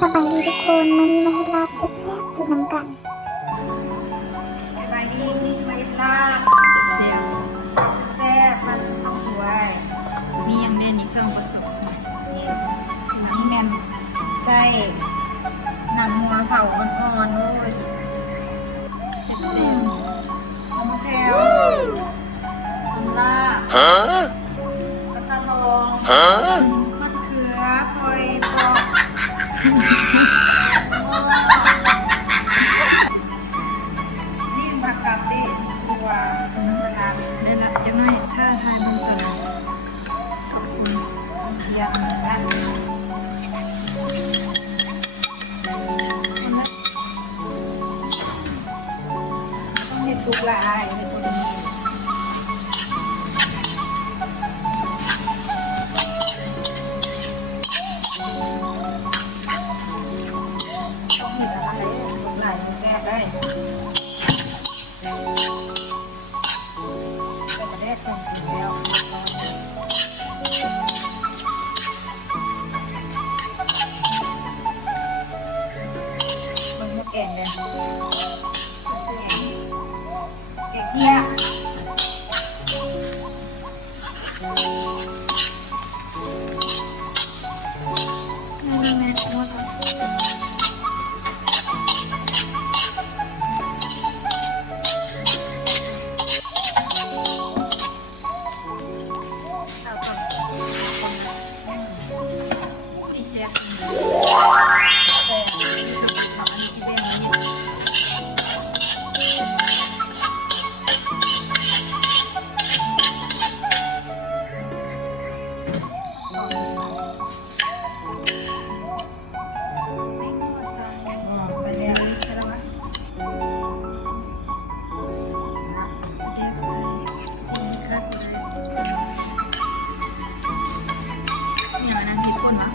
สบายดีทุกคนมื้อนี้มาเฮ็ดลาบแซ่บๆกินน้ำกันสบายดีมีสบายลาบเสียงแซ่บมันข้าวสวยมียังเด่นอีกเครื่องผสมนี่แม่นใส่หนังหัวเผาอ่อนๆเลย เสียง หอมแพรวหอมลาบกระทะทองมะเขือพลอยปอกนี่ผักกับดิตัวสลัด ได้รับจะน้อยถ้าทานมันตัวนั้นขอบคุณ เยี่ยมนะต้องมีสุกละอายต้องมีอะไรสุกละแซ่บได้แต่ประเด็นคนกินแล้วเก่งเลยเก่งเนี่ยไม่แม่ว่าอีเสียงใส่เนี่ย ใช่แล้ววะเรียกใส่สีครับเนี่ยมันนั่งเห็นคนวะ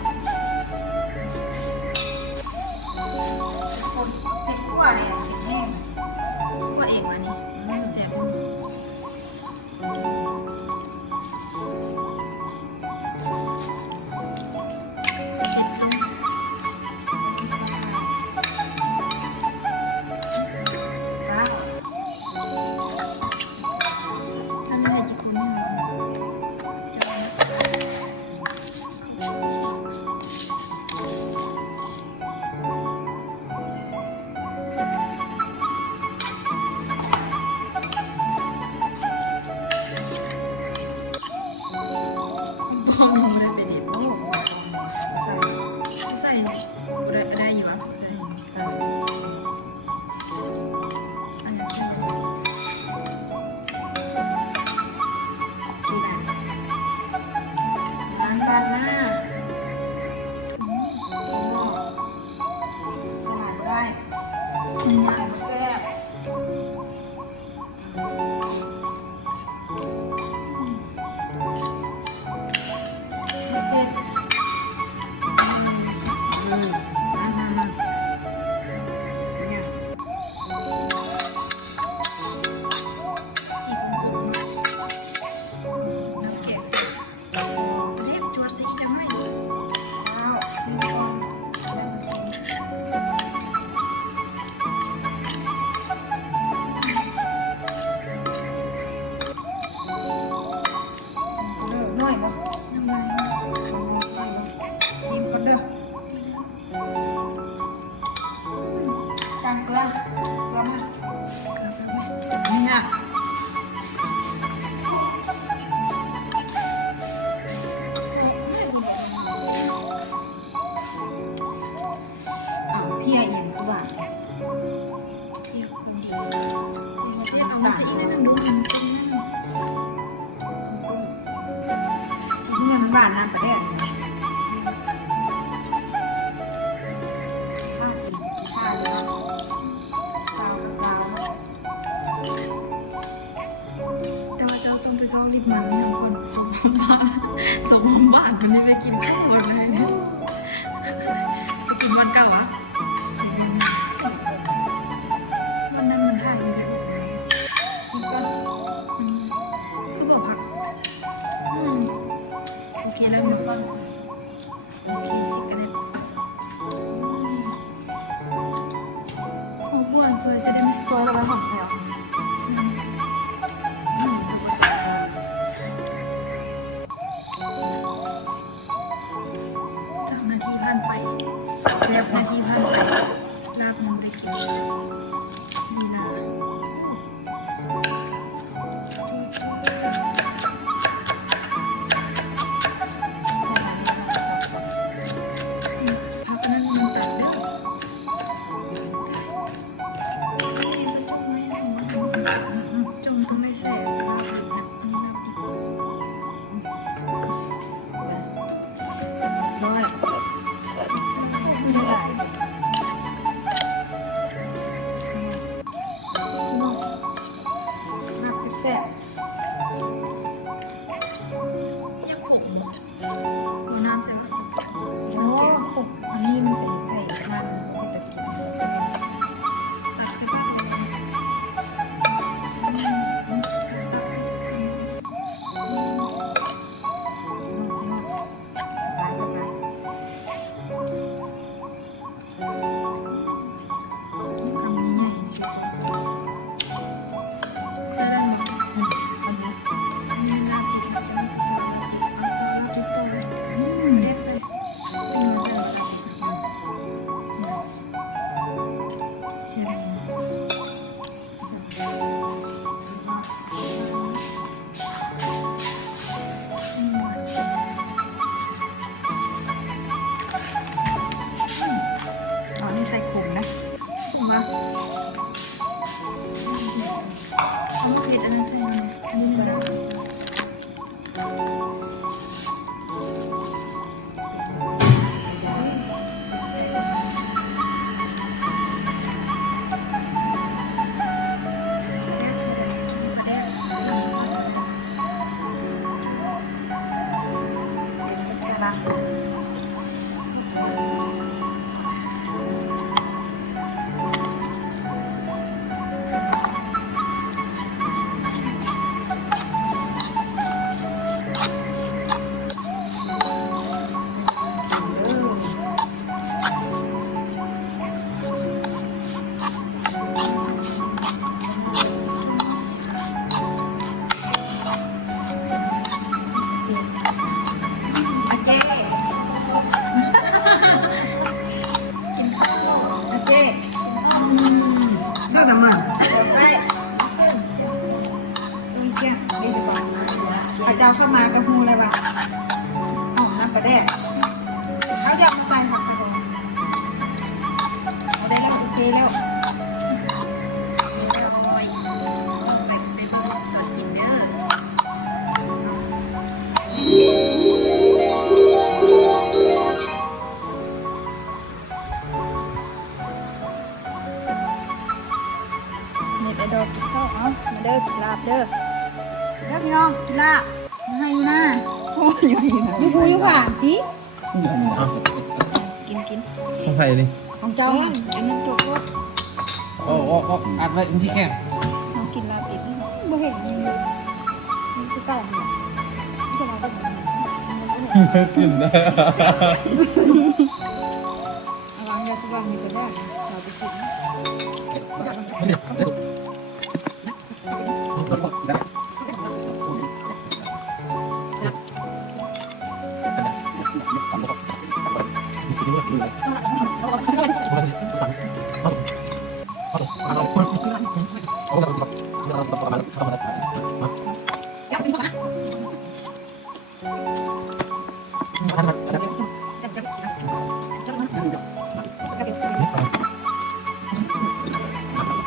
คนเป็นขั้วเลยกินแห้ง ว่าเอกวะนี่เสียง นะ ฉันไม่ได้ญี่ปุ่นเนี่ยพ่อมึงเลยไปเด็ด โอ้ใส่ ใส่เลยได้อยู่อ่ะใส่ ใส่ อันนี้ สิล้างบ้านหน้าสลัดได้ เนี่ย แซ่บเผ็ดเนี่ย สิบโมงแล้วเก็บเรียบตัวสีจังไหม ว้าวซิมก่อนน้อยมั้ง น้ำลาย กินก็เด้อจางเกลือเกลือมาเนี่ยเพี้ยเอียงตัว เที่ยวคนดีเที่ยวเอามาใส่อีกนั่นดูมันเป็นนั่น มันบ้านน้ำประเดี๋ยวข้ากินข้าวเลยซาวซาว แต่ว่าเราต้องไปซ้อมรีบมาไม่ต้องก่อนส่งบ้านคนนี้ไปกินข้าวเลยเนี่ยกินวันเก่าอ่ะ เ วยแล้วมันหอมแถว 3 นาทีผ่านไป เจ็บ นาทีผ่านไปลาบมันไปกินนี่นะพักนั่นมันตัดแล้วจงทำให้แสบลาบแบบนี้ น้อยนับแซ่บ จะผมเอาน้ำใส่กระปุก โอ้ตกอันนี้มันไปใส่มันมันก็จะกิน ตักใส่กระปุก คำนี้ใหญ่สุดแต่ละหนูอันนี้ลาบที่เขาจะมีสารเอาสารที่ตัวเล็กใส่เป็นหนูแบบเชริญอ๋อนี่ใส่ขุ่นนะ มาเอาเผ็ดอันนั้นใส่เลยอันนี้เลยใช่ปะโอเคโอเคเจ้าสามันใช่ช่วยเชี่ยดีดีกว่าพระเจ้าเข้ามากระหูเลยป่ะเอาน้ำกระแดกเอาเดี๋ยวมาใส่ผักไปก่อนเอาได้แล้วโอเคแล้ว เน็ตไอดอลกินข้าวเอามาเด้อกินลาบเด้อ เดี๋ยวพี่น้องกินละมาให้อยู่นะ โอ้ยอยู่ไหน มีผู้อยู่ผ่านพี่ กินกิน ของใครนี่ ของเจ้า เอา น่ะ อันนั้นจบก็ โอ้อัดไว้ที่แก้ม น้องกินลาบอีกนี่ บ่เห็นมีนี่คือเก่าเนี่ยที่เราก็เห็น ขึ้นได้ วางยาทุกวันมีก็ได้เราไปกิน Hãy subscribe cho kênh Ghiền Mì Gõ để không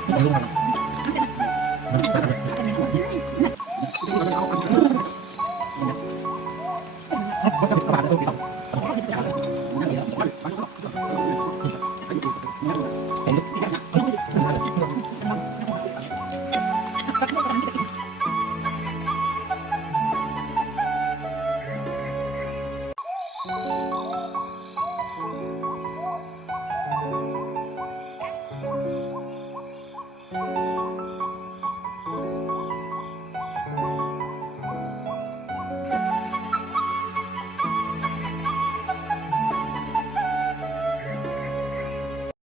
bỏ lỡ